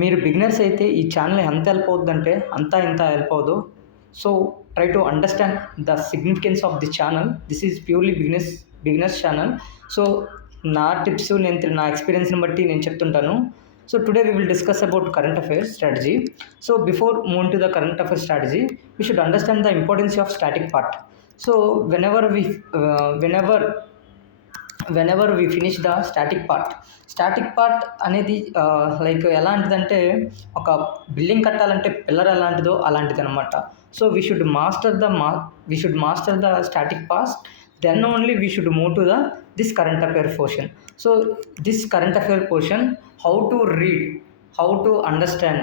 మీరు బిగినర్స్ అయితే ఈ ఛానల్ ఎంత హెల్ప్ అవుద్దంటే అంతా ఇంత హెల్ప్ అవ్వదు. So try to understand the significance of the channel. This is purely beginners channel. So నా టిప్స్ నా ఎక్స్పీరియన్స్ని బట్టి నేను చెప్తుంటాను. So today we will discuss about current affairs strategy. So before moving to the current affairs strategy, we should understand the importance of static part. So whenever we finish the static part అనేది like ఎలాంటిదంటే ఒక building కట్టాలంటే pillar ఎలాంటిదో అలాంటిది అనమాట. So we should master the static part, then only we should move to this current affair portion. So this current affair portion, how to read, how to understand,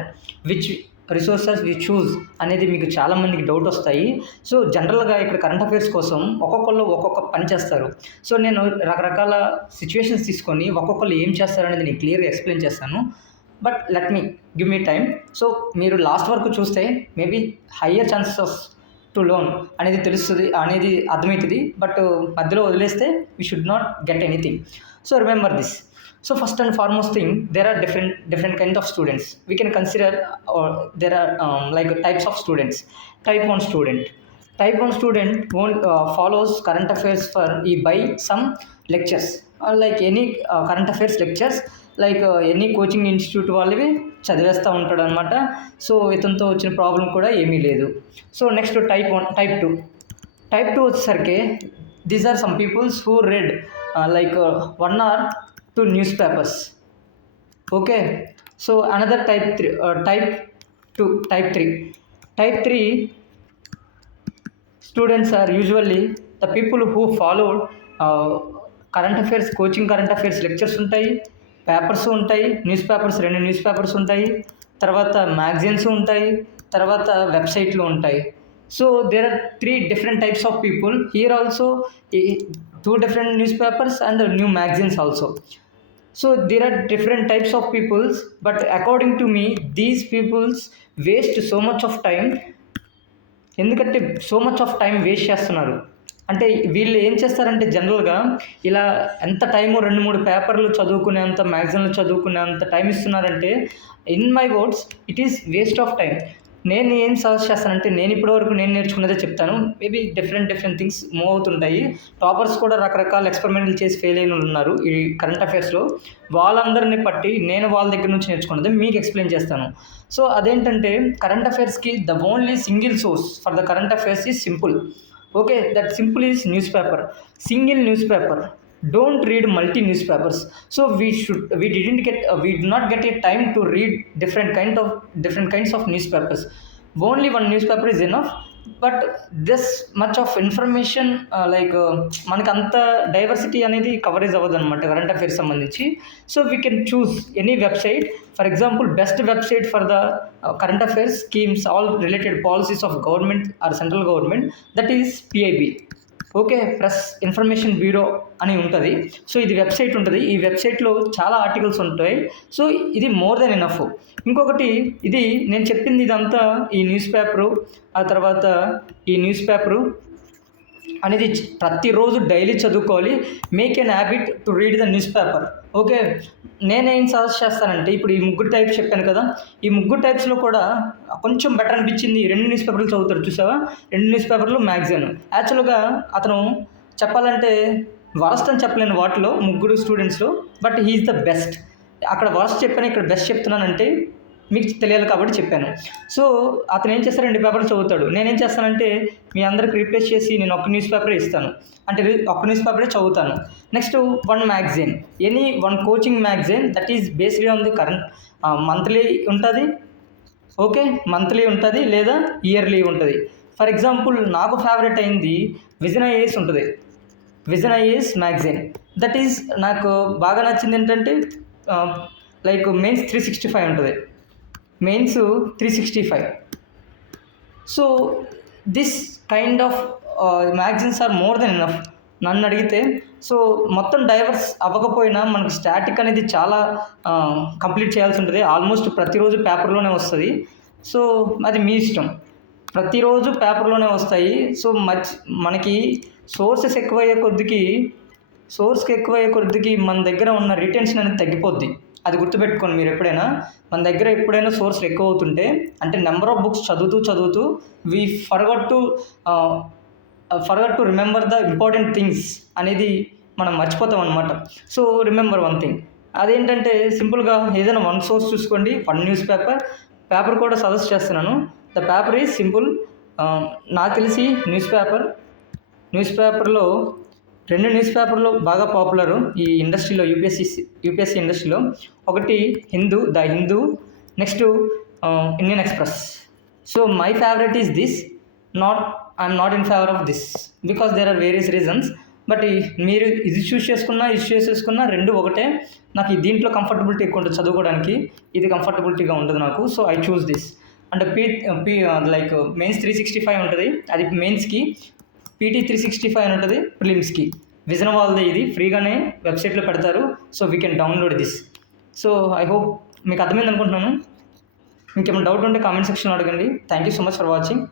which resources we choose అనేది మీకు చాలామందికి doubt వస్తాయి. So జనరల్గా ఇక్కడ current affairs కోసం ఒక్కొక్కళ్ళు ఒక్కొక్క పని చేస్తారు. సో నేను రకరకాల సిచ్యువేషన్స్ తీసుకొని ఒక్కొక్కళ్ళు ఏం చేస్తారు అనేది నేను క్లియర్గా ఎక్స్ప్లెయిన్ చేస్తాను. But give me time. So మీరు లాస్ట్ వరకు చూస్తే maybe higher chances to learn అనేది తెలుస్తుంది, అనేది అర్థమవుతుంది. బట్ మధ్యలో వదిలేస్తే we should not get anything. So remember this. So first and foremost thing, there are different kind of students. We can consider, or there are like types of students. Type 1 student follows current affairs for by some lectures, like any current affairs lectures, like any coaching institute వాళ్ళవి చదివేస్తూ ఉంటాడు అనమాట. So ఇతనితో వచ్చిన problem కూడా ఏమీ లేదు. So next type two వచ్చేసరికి these are some peoples who read like 1 or 2 newspapers. Okay, so another type 3 students are usually the people who followed current affairs coaching, current affairs lectures ఉంటాయి, papers ఉంటాయి, news papers ఉంటాయి, తర్వాత magazines ఉంటాయి, తర్వాత వెబ్సైట్లు ఉంటాయి. So there are 3 different types of people here also, 2 different newspapers and new magazines also. So there are different types of peoples, but according to me these peoples waste so much of time. ఎందుకంటే so much of time waste చేస్తున్నారు అంటే వీళ్ళు ఏం చేస్తారంటే జనరల్గా ఇలా ఎంత time 2-3 పేపర్లు చదువుకునేంత, మ్యాగజైన్లు చదువుకునేంత టైం ఇస్తున్నారంటే in my words it is waste of time. నేను ఏం సజెస్ట్ చేస్తానంటే నేను ఇప్పటివరకు నేర్చుకున్నదే చెప్తాను. మేబీ డిఫరెంట్ థింగ్స్ మూవ్ అవుతుంటాయి. టాపర్స్ కూడా రకరకాల ఎక్స్పెరిమెంట్లు చేసి ఫెయిల్ అయిన ఉన్నారు ఈ కరెంట్ అఫైర్స్లో. వాళ్ళందరినీ పట్టి నేను వాళ్ళ దగ్గర నుంచి నేర్చుకున్నది మీకు ఎక్స్ప్లెయిన్ చేస్తాను. సో అదేంటంటే కరెంట్ అఫైర్స్కి the only single source for the current affairs is simple. Okay, that simple is newspaper, single newspaper. Don't read multi newspapers. So we do not get a time to read different kinds of newspapers. Only one newspaper is enough. But this much of information మనకి అంత diversity అనేది coverage అవ్వదు అనమాట current affairs సంబంధించి. So we can choose any website. For example best website for the current affairs schemes, all related policies of government or central government, that is PIB. Okay, press information bureau అని ఉంటుంది. So ఇది website ఉంటుంది. ఈ వెబ్సైట్లో చాలా articles ఉంటాయి. So ఇది more than enough. ఇంకొకటి, ఇది నేను చెప్పింది ఇదంతా ఈ న్యూస్ పేపరు అనేది ప్రతిరోజు డైలీ చదువుకోవాలి. Make an habit to read the news paper. Okay, నేనేం సజెస్ట్ చేస్తానంటే ఇప్పుడు ఈ 3 టైప్స్ చెప్పాను కదా, ఈ 3 టైప్స్లో కూడా కొంచెం బెటర్ అనిపించింది 2 న్యూస్ పేపర్లు చదువుతాడు చూసావా, 2 న్యూస్ పేపర్లు, మ్యాగజైన్. యాక్చువల్గా అతను చెప్పాలంటే వరస్ట్ అని చెప్పలేను వాటిలో 3 స్టూడెంట్స్లో, బట్ హీఈస్ ద బెస్ట్. అక్కడ వరస్ట్ చెప్పాను, ఇక్కడ బెస్ట్ చెప్తున్నానంటే మీకు తెలియాలి కాబట్టి చెప్పాను. సో అతను ఏం చేస్తాడు, 2 పేపర్లు చదువుతాడు. నేనేం చేస్తానంటే మీ అందరికి రీప్లేస్ చేసి నేను 1 న్యూస్ పేపరే ఇస్తాను, అంటే 1 న్యూస్ పేపరే చదువుతాను. Next 1 magazine, any 1 coaching magazine, that is based on the current. Monthly ఉంటుంది, ఓకే, మంత్లీ ఉంటుంది లేదా ఇయర్లీ ఉంటుంది. ఫర్ ఎగ్జాంపుల్ నాకు ఫేవరెట్ అయింది విజన్ ఐఏఎస్ ఉంటుంది, Vision IAS magazine. That is నాకు బాగా నచ్చింది ఏంటంటే లైక్ మెయిన్స్ 365 ఉంటుంది, mains 365. So this kind of magazines are more than enough నన్ను అడిగితే. సో మొత్తం డైవర్స్ అవ్వకపోయినా మనకి స్టాటిక్ అనేది చాలా కంప్లీట్ చేయాల్సి ఉంటుంది. ఆల్మోస్ట్ ప్రతిరోజు పేపర్లోనే వస్తుంది. సో అది మీ ఇష్టం, ప్రతిరోజు పేపర్లోనే వస్తాయి. సో మనకి సోర్సెస్ ఎక్కువయ్యే కొద్దికి మన దగ్గర ఉన్న రిటెన్షన్ అనేది తగ్గిపోద్ది. అది గుర్తుపెట్టుకోండి మీరు ఎప్పుడైనా. మన దగ్గర ఎప్పుడైనా సోర్స్‌లు ఎక్కువ అవుతుంటే అంటే నెంబర్ ఆఫ్ బుక్స్ చదువుతూ we forgot to remember the important things అనేది మనం మర్చిపోతాం అనమాట. సో రిమెంబర్ వన్ థింగ్ అదేంటంటే సింపుల్గా ఏదైనా వన్ సోర్స్ చూసుకోండి, వన్ న్యూస్ పేపర్ కూడా సజెస్ట్ చేస్తున్నాను. The paper is simple. నాకు తెలిసి న్యూస్ పేపర్లో 2 న్యూస్ పేపర్లు బాగా పాపులరు ఈ ఇండస్ట్రీలో, యూపీఎస్సీ ఇండస్ట్రీలో. ఒకటి the Hindu, next Indian Express. So my favourite is this. I'm not in favour of this because there are various reasons. But మీరు ఇది చూస్ చేసుకున్నా 2 ఒకటే. నాకు దీంట్లో కంఫర్టబిలిటీ ఎక్కువ ఉంటుంది చదువుకోవడానికి, ఇది కంఫర్టబిలిటీగా ఉండదు నాకు. So I choose this. అంటే లైక్ మెయిన్స్ 365 ఉంటుంది, అది మెయిన్స్కి. పీటీ 365 అని ఉంటుంది ప్రిలిమ్స్కి. విజన్ వాళ్ళది ఇది ఫ్రీగానే వెబ్సైట్లో పెడతారు. So we can download this. So I hope మీకు అర్థమైంది అనుకుంటున్నాను. ఇంకేమైనా డౌట్ ఉంటే కామెంట్ సెక్షన్లో అడగండి. Thank you so much for watching.